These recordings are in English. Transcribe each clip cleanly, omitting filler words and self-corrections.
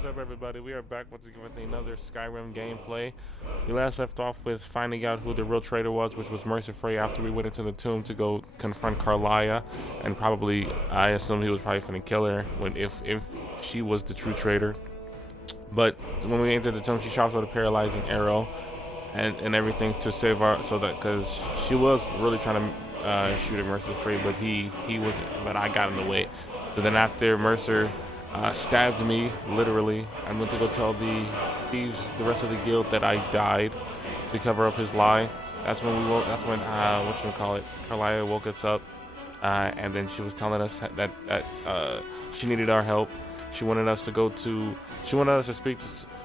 What's up, everybody? We are back once again with another Skyrim gameplay. We last left off with finding out who the real traitor was, which was Mercer Frey, after we went into the tomb to go confront Carlia, and probably, I assume he was probably finna kill her when if she was the true traitor. But when we entered the tomb, she shot with a paralyzing arrow and everything to save our, so that, because she was really trying to shoot at Mercer Frey, but but I got in the way. So then after Mercer stabbed me, literally, I went to go tell the thieves, the rest of the guild, that I died to cover up his lie. That's when Carlia woke us up, and then she was telling us that she needed our help. She wanted us to speak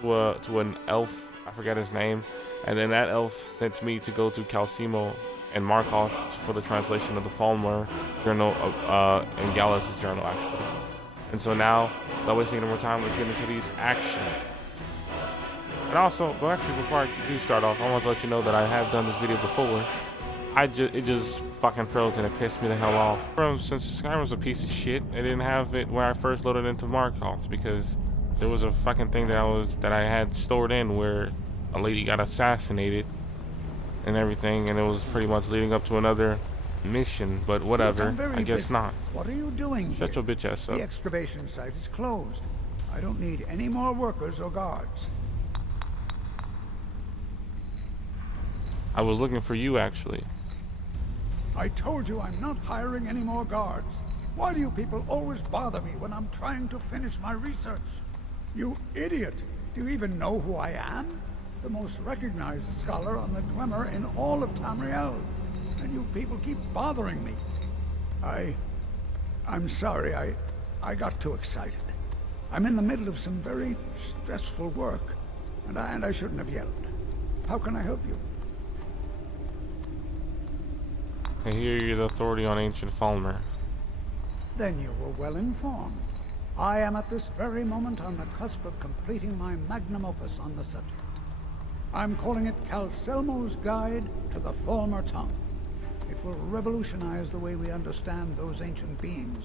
to an elf. I forget his name, and then that elf sent me to go to Calcimo and Markov for the translation of the Falmer journal and Gallus' journal, actually. And so now, without wasting any more time, let's get into these action. And also, before I do start off, I want to let you know that I have done this video before. It just fucking froze and it pissed me the hell off. Since Skyrim was a piece of shit, I didn't have it when I first loaded into Markov's, because there was a fucking thing that I had stored in where a lady got assassinated and everything, and it was pretty much leading up to another mission, but whatever. I guess busy. Not. What are you doing Shut here? your bitch ass up. The excavation site is closed. I don't need any more workers or guards. I was looking for you, actually. I told you I'm not hiring any more guards. Why do you people always bother me when I'm trying to finish my research? You idiot! Do you even know who I am? The most recognized scholar on the Dwemer in all of Tamriel. And you people keep bothering me. I'm sorry, I got too excited. I'm in the middle of some very stressful work, and I shouldn't have yelled. How can I help you? I hear you're the authority on ancient Falmer. Then you were well informed. I am at this very moment on the cusp of completing my magnum opus on the subject. I'm calling it Calcelmo's Guide to the Falmer Tongue. It will revolutionize the way we understand those ancient beings.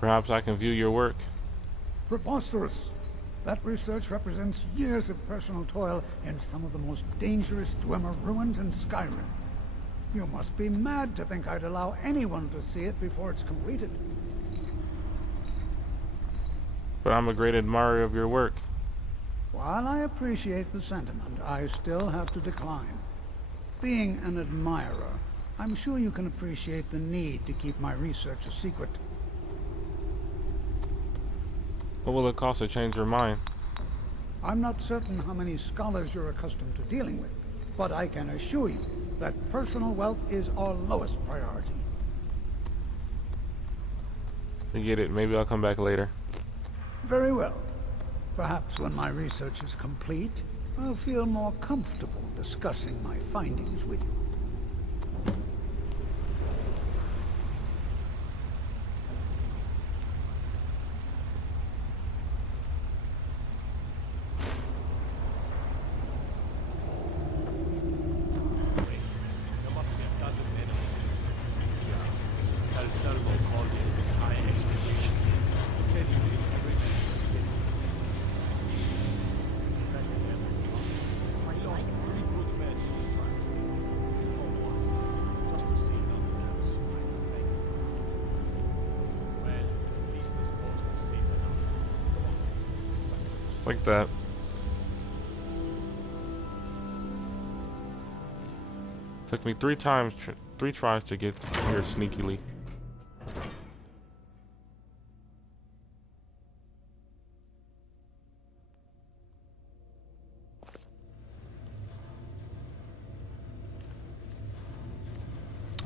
Perhaps I can view your work. Preposterous! That research represents years of personal toil in some of the most dangerous Dwemer ruins in Skyrim. You must be mad to think I'd allow anyone to see it before it's completed. But I'm a great admirer of your work. While I appreciate the sentiment, I still have to decline. Being an admirer, I'm sure you can appreciate the need to keep my research a secret. What will it cost to change your mind? I'm not certain how many scholars you're accustomed to dealing with, but I can assure you that personal wealth is our lowest priority. Forget it. Maybe I'll come back later. Very well. Perhaps when my research is complete, I'll feel more comfortable discussing my findings with you. Like that. Took me three tries to get here sneakily.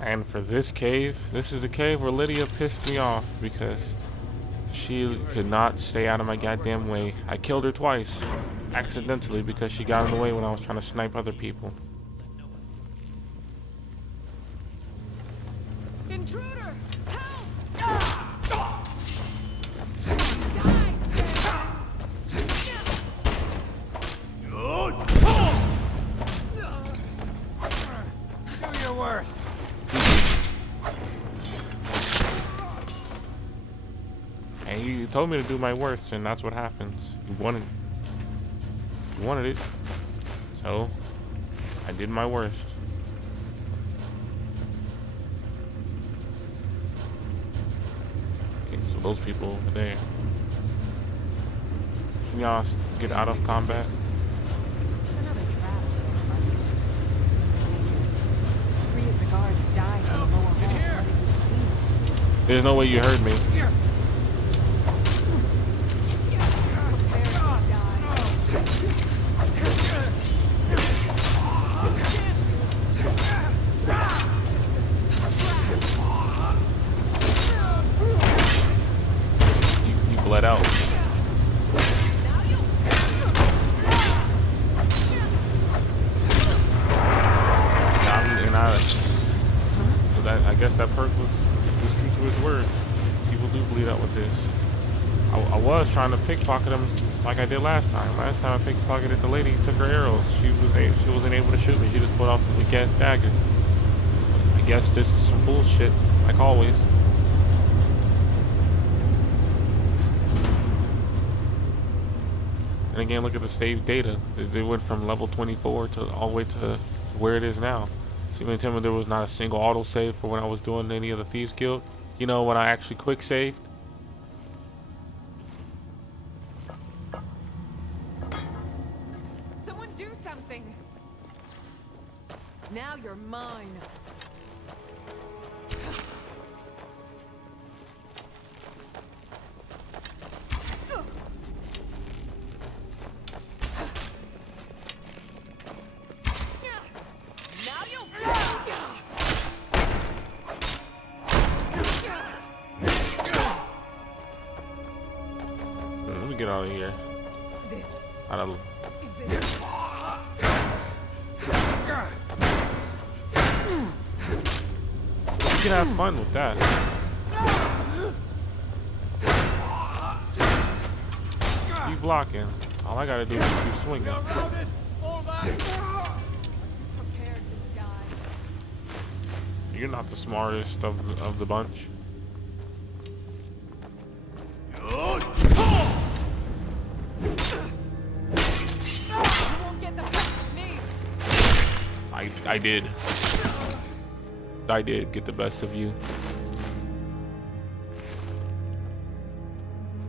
And for this cave, this is the cave where Lydia pissed me off because she could not stay out of my goddamn way. I killed her twice, accidentally, because she got in the way when I was trying to snipe other people. Intruder! Help! Die! Do your worst. told me to do my worst, and that's what happens. You wanted it, so I did my worst. Okay, so those people over there. Can y'all get out of combat? Another trap. It's dangerous. 3 of the guards died on the lower hall flooded with steam. There's no way you heard me. Prepare to You bled out. So that, I guess that perk was true to his word. People do bleed out with this. I was trying to pickpocket him like I did last time. Last time I pickpocketed the lady, took her arrows. She wasn't able to shoot me. She just pulled out some weak ass dagger. I guess this is some bullshit, like always. And again, look at the save data. They went from level 24 to all the way to where it is now. So you mean tell me there was not a single autosave for when I was doing any of the Thieves Guild? You know, when I actually quick saved? Someone do something. Now you're mine. Let me get out of here. This I don't. is it. You can have fun with that. You blocking. All I gotta do is keep swinging. Prepared to die. You're not the smartest of the bunch. You won't get the best of me. I did. I did get the best of you.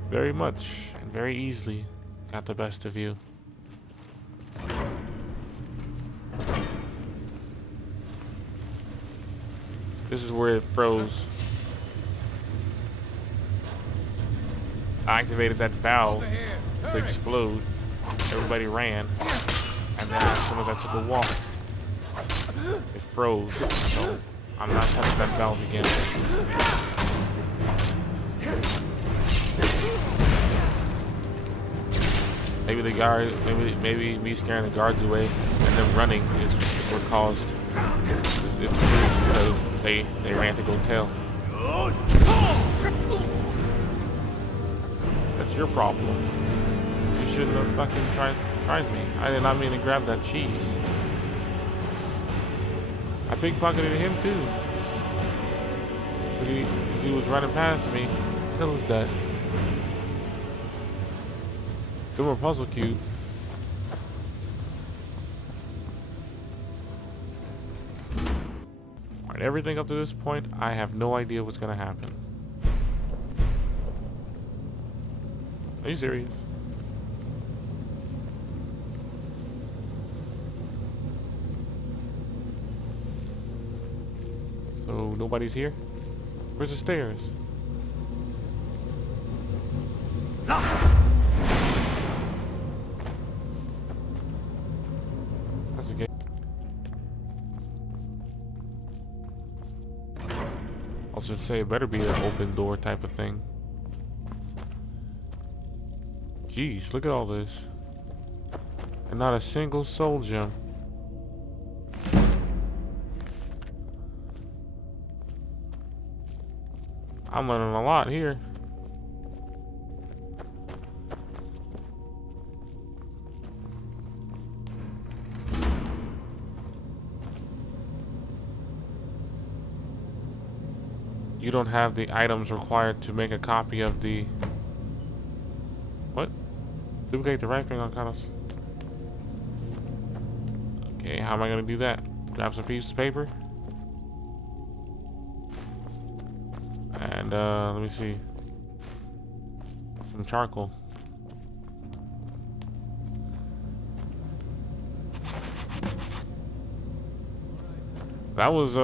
Very much and very easily got the best of you. This is where it froze. I activated that valve to explode. Everybody ran. And then as soon as I took a walk, it froze. So I'm not touching that valve again. Maybe the guard, maybe me scaring the guards away and them running is what caused it to freeze because they ran to go tell. That's your problem. You shouldn't have fucking tried me. I did not mean to grab that cheese. I pickpocketed him too. But he was running past me. What was that? Two more puzzle cube. Alright, everything up to this point, I have no idea what's gonna happen. Are you serious? So nobody's here? Where's the stairs? That's a gate. I was gonna say it better be an open door type of thing. Jeez, look at all this. And not a single soul gem. I'm learning a lot here. You don't have the items required to make a copy of the What? Duplicate the writing on Carlos. Okay, how am I gonna do that? Grab some pieces of paper. And let me see. Some charcoal. That was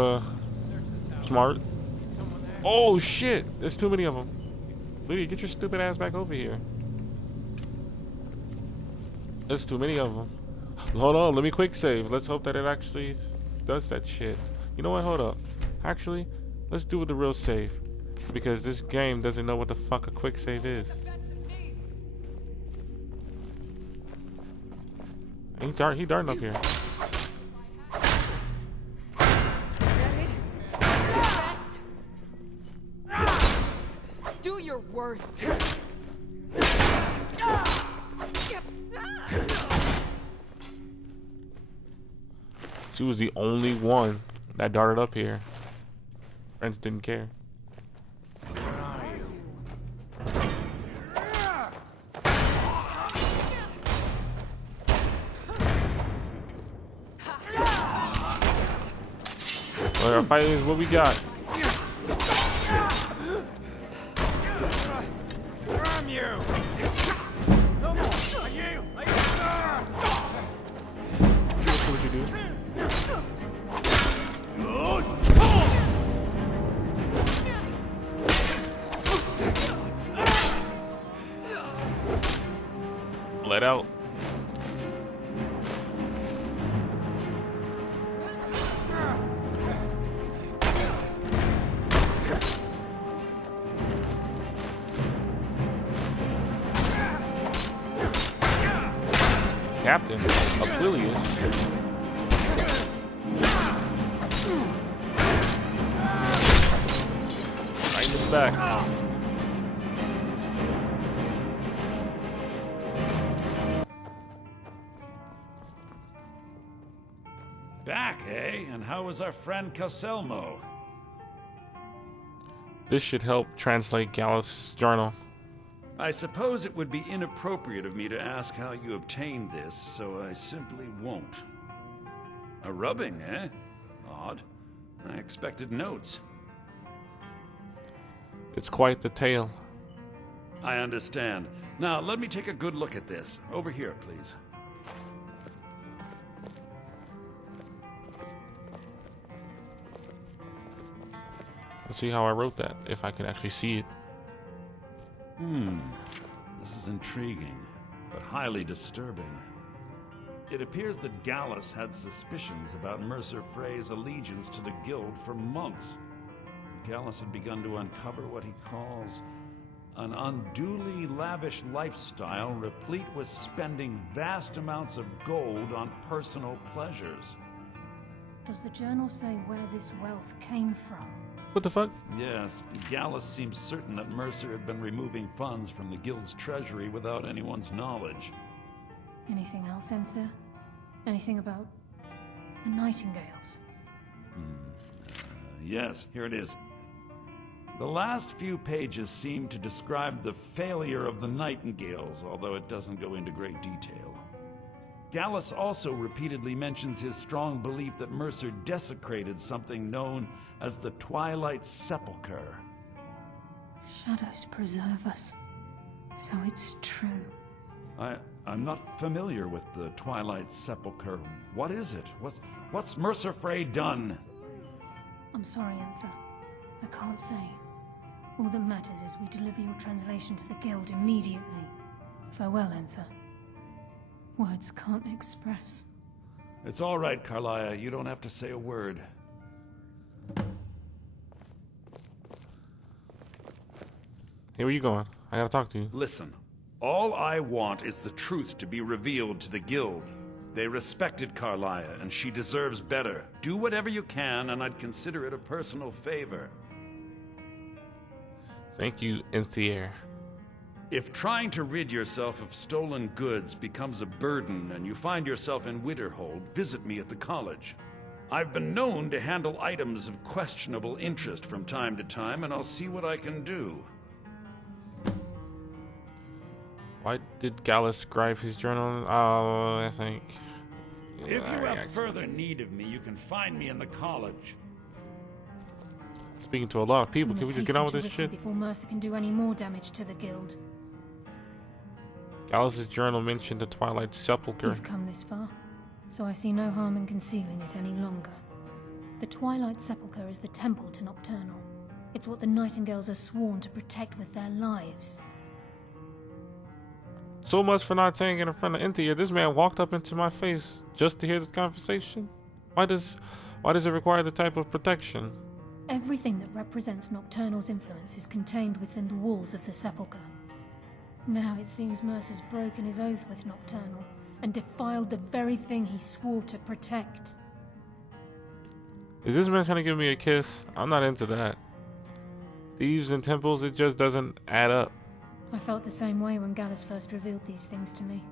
smart. Oh shit! There's too many of them. Lydia, get your stupid ass back over here. There's too many of them. Hold on, let me quick save. Let's hope that it actually does that shit. You know what? Hold up. Actually, let's do it the real save. Because this game doesn't know what the fuck a quick save is. He darting up here. Do your worst. She was the only one that darted up here. Friends didn't care. Well, our fight is what we got. What you do? Let out. Captain Aquilius. Right in the back. Back, eh? And how was our friend Caselmo? This should help translate Gallus' journal. I suppose it would be inappropriate of me to ask how you obtained this, so I simply won't. A rubbing, eh? Odd. I expected notes. It's quite the tale. I understand. Now, let me take a good look at this. Over here, please. Let's see how I wrote that, if I can actually see it. This is intriguing, but highly disturbing. It appears that Gallus had suspicions about Mercer Frey's allegiance to the Guild for months. Gallus had begun to uncover what he calls an unduly lavish lifestyle replete with spending vast amounts of gold on personal pleasures. Does the journal say where this wealth came from? What the fuck? Yes, Gallus seems certain that Mercer had been removing funds from the Guild's treasury without anyone's knowledge. Anything else, Enther? Anything about the Nightingales? Yes, here it is. The last few pages seem to describe the failure of the Nightingales, although it doesn't go into great detail. Gallus also repeatedly mentions his strong belief that Mercer desecrated something known as the Twilight Sepulchre. Shadows preserve us. So it's true. I'm not familiar with the Twilight Sepulchre. What is it? What's Mercer Frey done? I'm sorry, Enther. I can't say. All that matters is we deliver your translation to the Guild immediately. Farewell, Enther. Words can't express. It's all right, Carlia. You don't have to say a word. Hey, where you going? I gotta talk to you. Listen, all I want is the truth to be revealed to the Guild. They respected Carlia, and she deserves better. Do whatever you can, and I'd consider it a personal favor. Thank you, Enthier. If trying to rid yourself of stolen goods becomes a burden and you find yourself in Winterhold, visit me at the college. I've been known to handle items of questionable interest from time to time, and I'll see what I can do. Why did Gallus scribe his journal? Oh, I think. If you have further need of me, you can find me in the college. Speaking to a lot of people, We can we must just get on with hasten this to Riften shit? before Mercer can do any more damage to the guild. Gallus's journal mentioned the Twilight Sepulchre. You've come this far, so I see no harm in concealing it any longer. The Twilight Sepulchre is the temple to Nocturnal. It's what the Nightingales are sworn to protect with their lives. So much for not saying it in front of Inthea. This man walked up into my face just to hear this conversation. Why does it require the type of protection? Everything that represents Nocturnal's influence is contained within the walls of the Sepulchre. Now it seems Mercer's broken his oath with Nocturnal and defiled the very thing he swore to protect. Is this man trying to give me a kiss? I'm not into that. Thieves and temples, it just doesn't add up. I felt the same way when Gallus first revealed these things to me.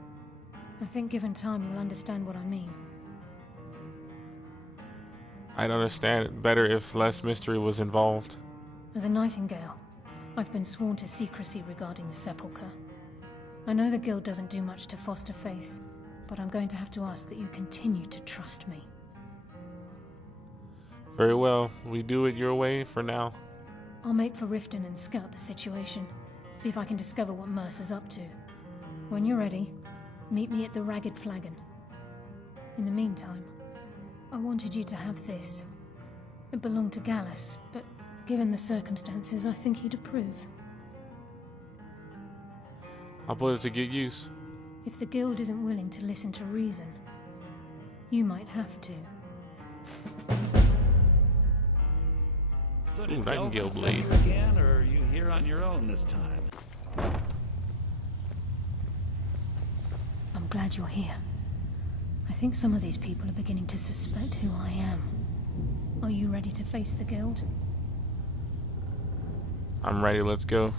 I think given time you'll understand what I mean. I'd understand it better if less mystery was involved. As a Nightingale, I've been sworn to secrecy regarding the Sepulchre. I know the Guild doesn't do much to foster faith, but I'm going to have to ask that you continue to trust me. Very well, we do it your way for now. I'll make for Riften and scout the situation. See if I can discover what Mercer's up to. When you're ready, meet me at the Ragged Flagon. In the meantime, I wanted you to have this. It belonged to Gallus, but given the circumstances, I think he'd approve. I'll put it to good use. If the Guild isn't willing to listen to reason, you might have to. So Ooh, did Nightingale Delvin send blade. you again, or are you here on your own this time? I'm glad you're here. I think some of these people are beginning to suspect who I am. Are you ready to face the Guild? I'm ready, let's go.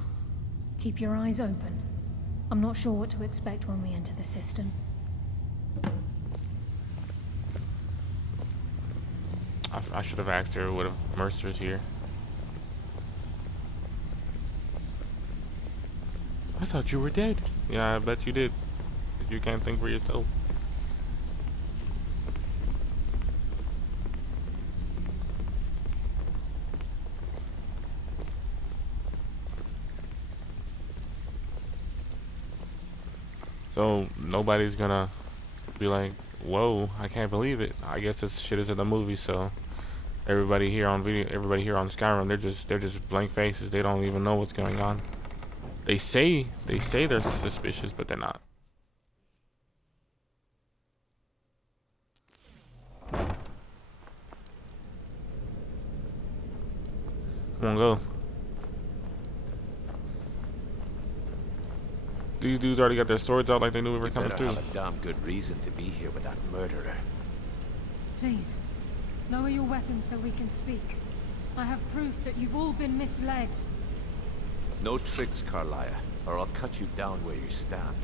Keep your eyes open. I'm not sure what to expect when we enter the cistern. I should have asked her what if Mercer's here. I thought you were dead. Yeah, I bet you did. You can't think for yourself. So nobody's gonna be like, whoa, I can't believe it. I guess this shit is in the movie, so everybody here on Skyrim, they're just blank faces. They don't even know what's going on. They say they're suspicious, but they're not. Come on, go. These dudes already got their swords out like they knew we were coming Better through. have a damn good reason to be here with that murderer. Please, lower your weapons so we can speak. I have proof that you've all been misled. No tricks, Carlia, or I'll cut you down where you stand.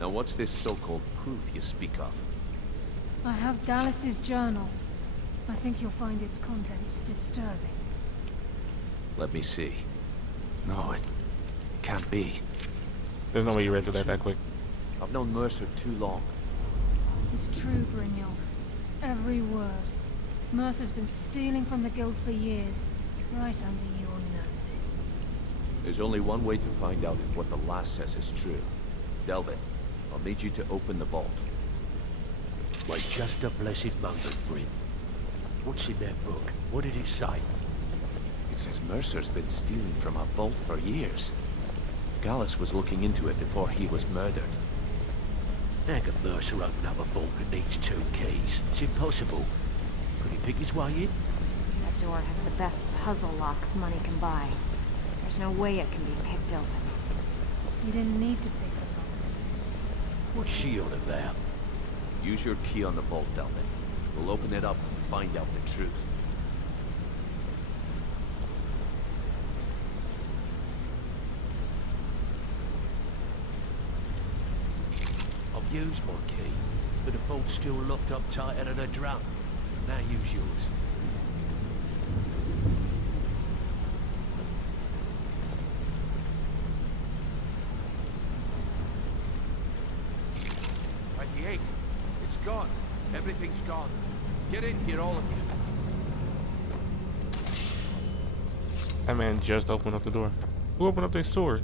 Now what's this so-called proof you speak of? I have Gallus's journal. I think you'll find its contents disturbing. Let me see. No, it can't be. There's no way you read through that quick. I've known Mercer too long. It's true, Brynjolf. Every word. Mercer's been stealing from the Guild for years, right under your noses. There's only one way to find out if what the lass says is true. Delvin, I'll need you to open the vault. Wait just a blessed moment, Bryn. What's in that book? What did it say? It says Mercer's been stealing from our vault for years. Gallus was looking into it before he was murdered. How can Mercer open up a vault that needs 2 keys? It's impossible. Could he pick his way in? That door has the best puzzle locks money can buy. There's no way it can be picked open. You didn't need to pick them up. What's she on about? Use your key on the vault, Delvin. We'll open it up and find out the truth. I've used my key, but the vault's still locked up tighter than a drum. Now use yours. gone. Everything's gone. Get in here, all of you. That man just opened up the door. Who opened up their sword?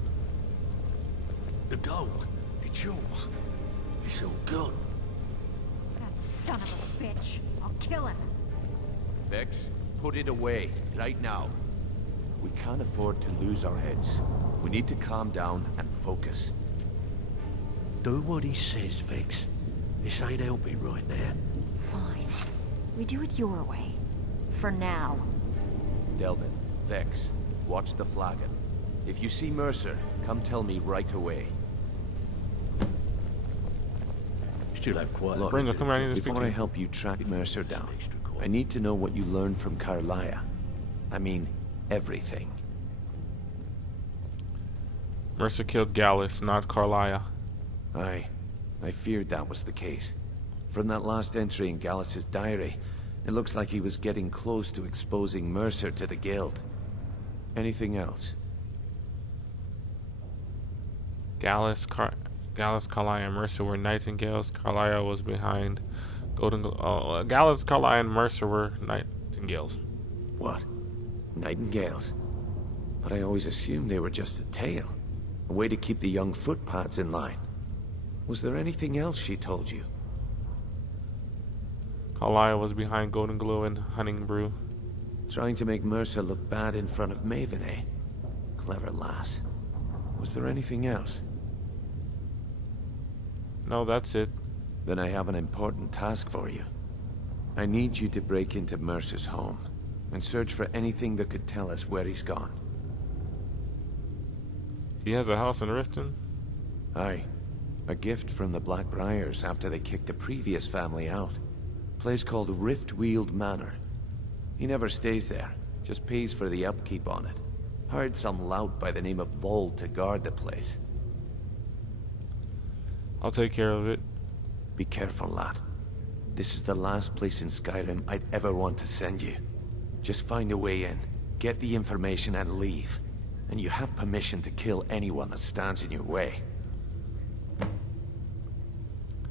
The gold. It's yours. It's all gone. That son of a bitch. I'll kill him. Vex, put it away, right now. We can't afford to lose our heads. We need to calm down and focus. Do what he says, Vex. This ain't helping right now. Fine. We do it your way. For now. Delvin, Vex, watch the flagon. If you see Mercer, come tell me right away. Still have quite a Ringo, bit come of right in this Before I help you track Mercer down, I need to know what you learned from Carlia. I mean, everything. Mercer killed Gallus, not Carlia. I feared that was the case. From that last entry in Gallus's diary, it looks like he was getting close to exposing Mercer to the Guild. Anything else? Gallus, Carlia, and Mercer were nightingales. Carlia was behind Gallus, Carlia, and Mercer were nightingales. What? Nightingales? But I always assumed they were just a tale. A way to keep the young footpads in line. Was there anything else she told you? Carlia was behind Golden Glow and Hunting Brew. Trying to make Mercer look bad in front of Maven, eh? Clever lass. Was there anything else? No, that's it. Then I have an important task for you. I need you to break into Mercer's home and search for anything that could tell us where he's gone. He has a house in Riften? Aye. A gift from the Blackbriars after they kicked the previous family out. Place called Riftweald Manor. He never stays there, just pays for the upkeep on it. Hired some lout by the name of Vold to guard the place. I'll take care of it. Be careful, lad. This is the last place in Skyrim I'd ever want to send you. Just find a way in, get the information and leave. And you have permission to kill anyone that stands in your way.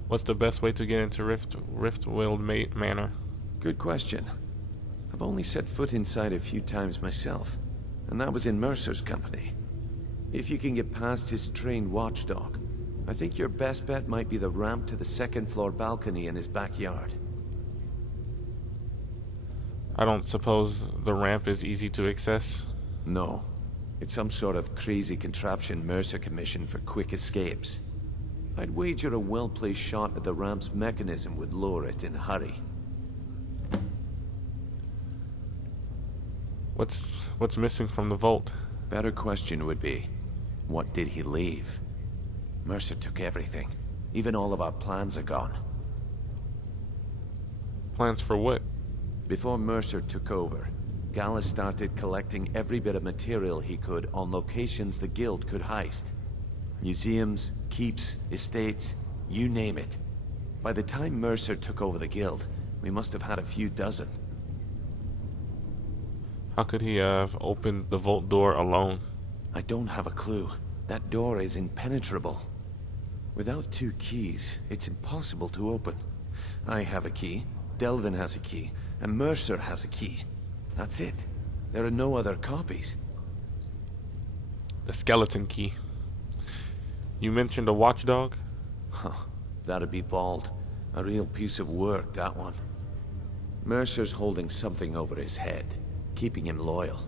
What's the best way to get into Riftweald Manor? Good question. I've only set foot inside a few times myself, and that was in Mercer's company. If you can get past his trained watchdog, I think your best bet might be the ramp to the second-floor balcony in his backyard. I don't suppose the ramp is easy to access? No. It's some sort of crazy contraption Mercer commissioned for quick escapes. I'd wager a well-placed shot at the ramp's mechanism would lower it in a hurry. What's missing from the vault? Better question would be, what did he leave? Mercer took everything. Even all of our plans are gone. Plans for what? Before Mercer took over, Gallus started collecting every bit of material he could on locations the Guild could heist. Museums, keeps, estates, you name it. By the time Mercer took over the Guild, we must have had a few dozen. How could he have opened the vault door alone? I don't have a clue. That door is impenetrable. Without 2 keys, it's impossible to open. I have a key, Delvin has a key, and Mercer has a key. That's it. There are no other copies. The skeleton key. You mentioned a watchdog? Huh. That'd be Vold. A real piece of work, that one. Mercer's holding something over his head, keeping him loyal.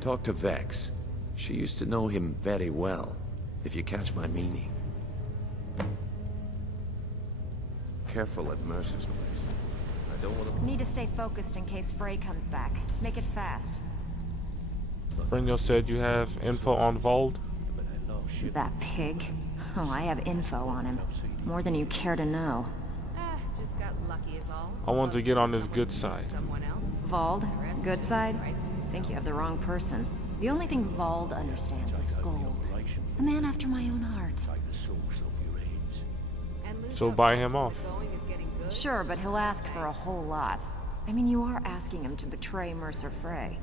Talk to Vex. She used to know him very well, if you catch my meaning. Careful at Mercer's place. I don't want to... Need to stay focused in case Frey comes back. Make it fast. Ringo said you have info on Vold? That pig. Oh, I have info on him. More than you care to know. Just got lucky is all. I want to get on his good side. Someone else. Vald, good side? Think you have the wrong person. The only thing Vald understands is gold. A man after my own heart. So buy him off. Sure, but he'll ask for a whole lot. I mean, you are asking him to betray Mercer Frey.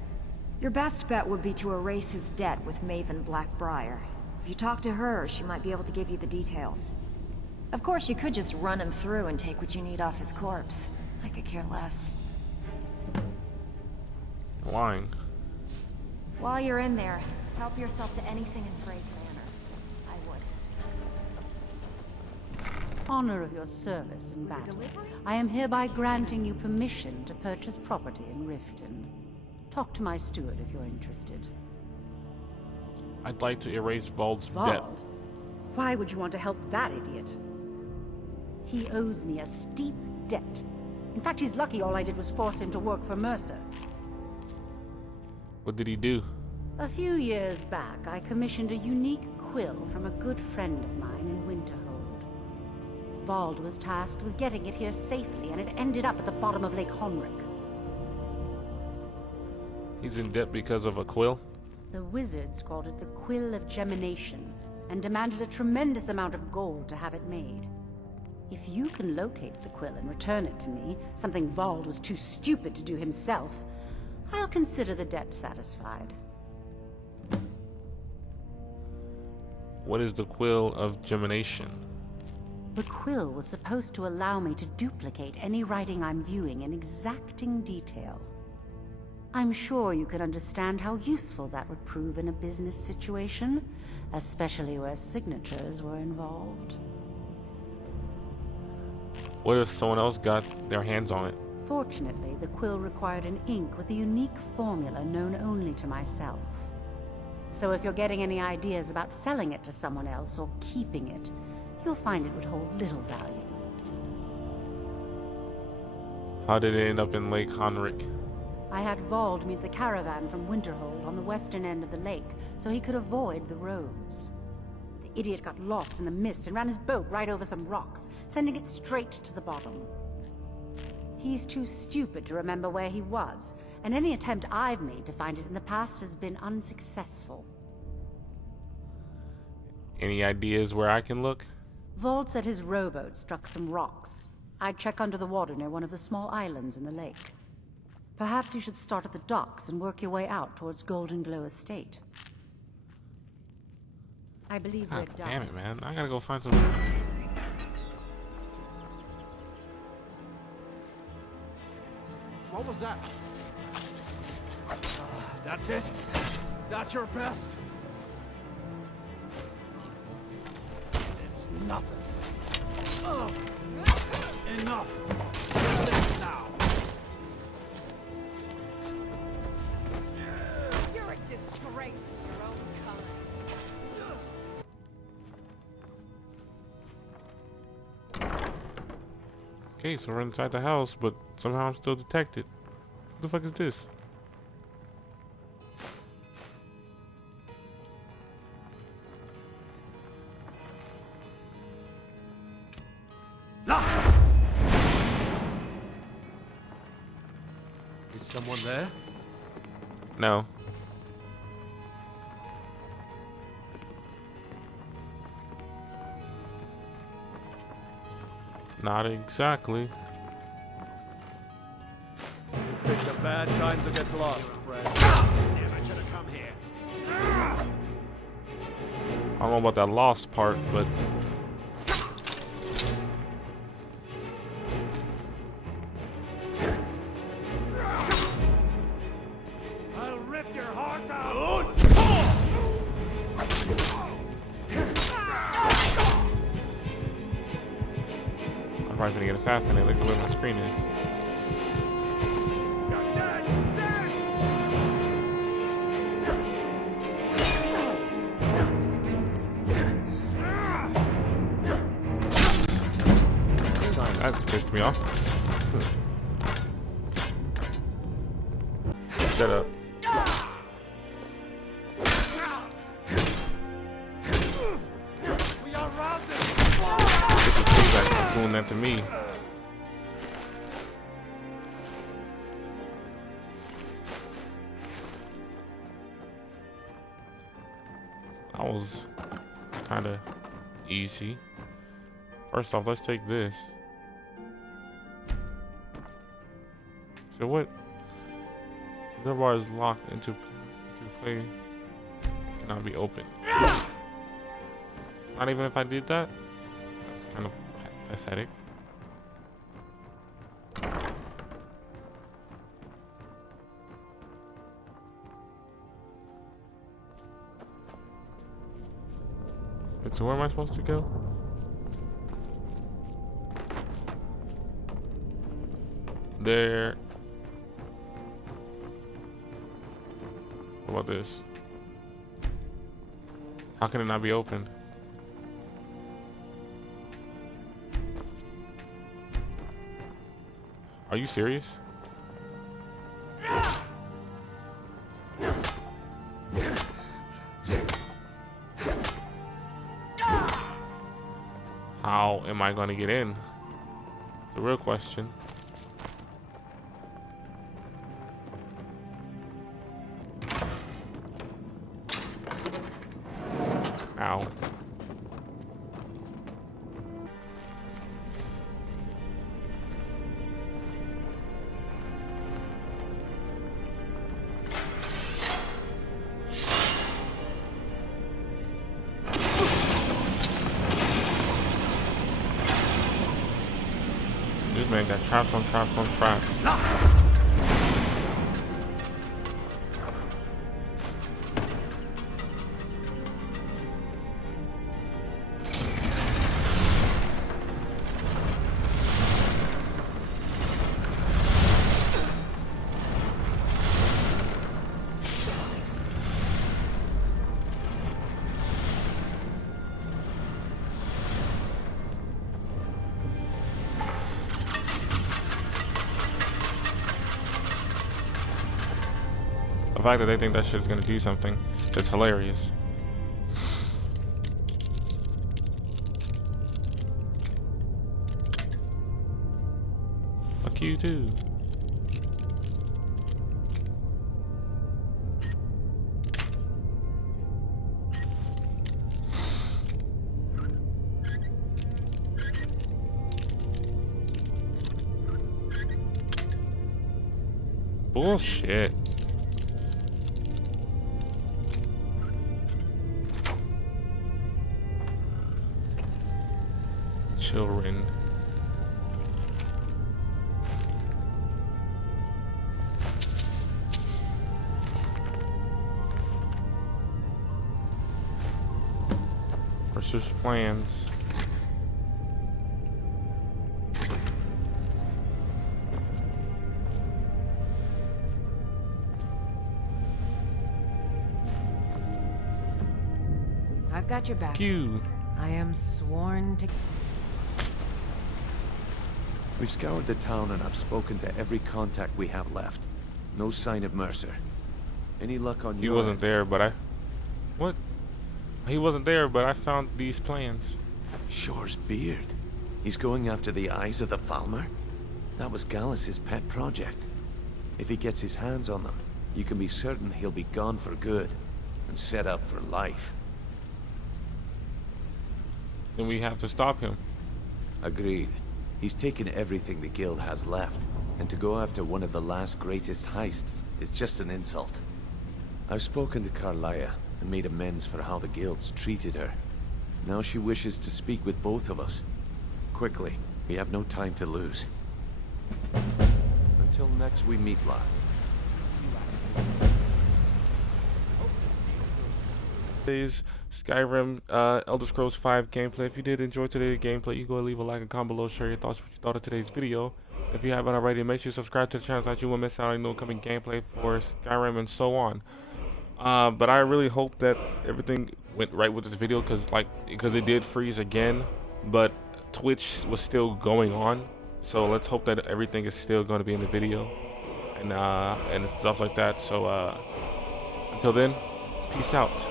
Your best bet would be to erase his debt with Maven Blackbriar. If you talk to her, she might be able to give you the details. Of course, you could just run him through and take what you need off his corpse. I could care less. Lying. While you're in there, help yourself to anything in Frey's manor. I would. Honor of your service in Was it battle, delivery? I am hereby granting you permission to purchase property in Riften. Talk to my steward if you're interested. I'd like to erase Vald's debt. Vald? Why would you want to help that idiot? He owes me a steep debt. In fact, he's lucky all I did was force him to work for Mercer. What did he do? A few years back, I commissioned a unique quill from a good friend of mine in Winterhold. Vald was tasked with getting it here safely, and it ended up at the bottom of Lake Honrick. He's in debt because of a quill? The wizards called it the Quill of Gemination, and demanded a tremendous amount of gold to have it made. If you can locate the quill and return it to me, something Vald was too stupid to do himself, I'll consider the debt satisfied. What is the Quill of Gemination? The quill was supposed to allow me to duplicate any writing I'm viewing in exacting detail. I'm sure you can understand how useful that would prove in a business situation, especially where signatures were involved. What if someone else got their hands on it? Fortunately, the quill required an ink with a unique formula known only to myself. So if you're getting any ideas about selling it to someone else or keeping it, you'll find it would hold little value. How did it end up in Lake Honrick? I had Vald meet the caravan from Winterhold on the western end of the lake, so he could avoid the roads. The idiot got lost in the mist and ran his boat right over some rocks, sending it straight to the bottom. He's too stupid to remember where he was, and any attempt I've made to find it in the past has been unsuccessful. Any ideas where I can look? Vald said his rowboat struck some rocks. I'd check under the water near one of the small islands in the lake. Perhaps you should start at the docks and work your way out towards Golden Glow Estate. I believe we're God done. damn it, man. I gotta go find some... What was that? That's it? That's your best? It's nothing. Enough. This is now. You're a disgrace to your own kind. Okay, so we're inside the house, but somehow I'm still detected. What the fuck is this? Lost! Is someone there? No. Not exactly. Picked a bad time to get lost, friend. Never should have come here. I don't know about that lost part, but I'll rip your heart out! I'm probably gonna get assassinated like the way my screen is. You're dead! Dead! That pissed me off. Shut up. We are robbed! This is payback for doing that to me. That was kind of easy. First off, let's take this. So what? The bar is locked into play. Cannot be opened. Not even if I did that? That's kind of Pathetic. Wait, so where am I supposed to go? There. What about this? How can it not be opened? Are you serious? How am I going to get in? The real question. Ow. This man got traps on traps on traps. The fact that they think that shit's gonna do something is hilarious. Fuck you too. Bullshit. Children. Versus plans. I've got your back. Q. I am sworn to... We've scoured the town and I've spoken to every contact we have left. No sign of Mercer. Any luck on He your wasn't end? there, but I... What? He wasn't there, but I found these plans. Shore's beard. He's going after the eyes of the Falmer? That was Gallus's pet project. If he gets his hands on them, you can be certain he'll be gone for good and set up for life. Then we have to stop him. Agreed. He's taken everything the guild has left, and to go after one of the last greatest heists is just an insult. I've spoken to Carlia and made amends for how the guilds treated her. Now she wishes to speak with both of us. Quickly, we have no time to lose. Until next we meet, lad. Today's Skyrim Elder Scrolls 5 gameplay. If you did enjoy today's gameplay, you go leave a like and comment below, share your thoughts, what you thought of today's video. If you haven't already, make sure you subscribe to the channel so that you won't miss out on no upcoming gameplay for Skyrim and so on. But I really hope that everything went right with this video, because it did freeze again, but Twitch was still going on. So let's hope that everything is still going to be in the video and stuff like that. So until then, peace out.